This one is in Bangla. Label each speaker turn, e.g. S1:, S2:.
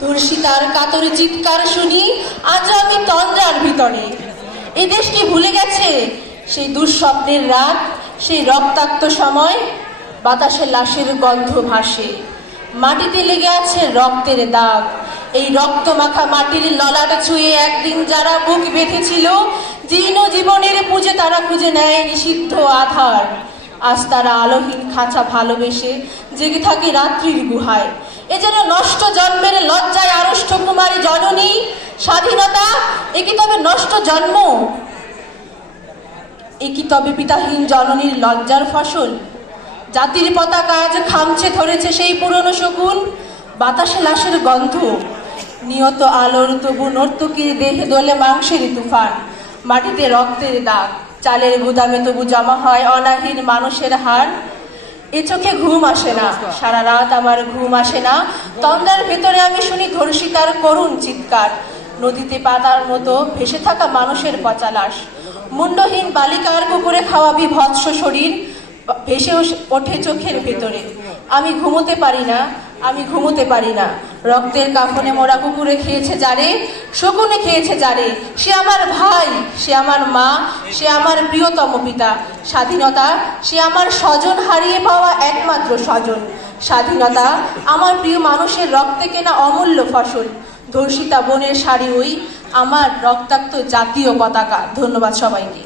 S1: ধর্ষিতার কাতরে চিৎকার শুনি, আজ আমি তন্দ্রার ভিতরে। এ দেশ কি ভুলে গেছে? সেই দুঃস্বপ্নের রাত, সেই রক্তাক্ত সময়, বাতাসে লাশের গন্ধ ভাসে। মাটিতে লেগে আছে রক্তের দাগ। এই রক্ত মাখা মাটির ললাট ছুঁয়ে একদিন যারা বুক বেঁধেছিল, জীর্ণ জীবনের পুজো তারা খুঁজে নেয় নিষিদ্ধ আধার। আজ তারা আলোহীন খাঁচা ভালোবেসে জেগে থাকে রাত্রির গুহায়। এ যেন নষ্ট জন্মের লজ্জায় আড়ষ্ট কুমারী জননী, স্বাধীনতা, এ কি তবে নষ্ট জন্ম? এ কি তবে পিতাহীন জননীর লজ্জার ফসল? জাতির পতাকা আজ খামছে ধরেছে সেই পুরনো শকুন, বাতাসে লাশের গন্ধ। নিয়ত আলোর তবু নর্তকীর দেহে দোলে মাংসের তুফান, মাটিতে রক্তের দাগ। চালের গুদামে তবু জমা হয় অনাহীন মানুষের হার। এ চোখে ঘুম আসে না। সারা রাত আমার ঘুম আসে না। তন্দার ভেতরে আমি শুনি ধর্ষিতার করুণ চিৎকার। নদীতে পাতার মতো ভেসে থাকা মানুষের পচা লাশ। মুন্ডহীন বালিকার কুকুরে খাওয়া বিভৎস শরীর ভেসে ওঠে চোখের ভেতরে। আমি ঘুমোতে পারি না। আমি ঘুমোতে পারি না। রক্তের কাফনে মোরা কুকুরে খেয়েছে যারে, শকুনে খেয়েছে যারে। সে আমার ভাই, সে আমার মা, সে আমার প্রিয়তম পিতা। স্বাধীনতা, সে আমার স্বজন হারিয়ে পাওয়া একমাত্র স্বজন। স্বাধীনতা, আমার প্রিয় মানুষের রক্তে কেনা অমূল্য ফসল। ধর্ষিতা বনের শাড়ি ওই আমার রক্তাক্ত জাতীয় পতাকা। ধন্যবাদ সবাইকে।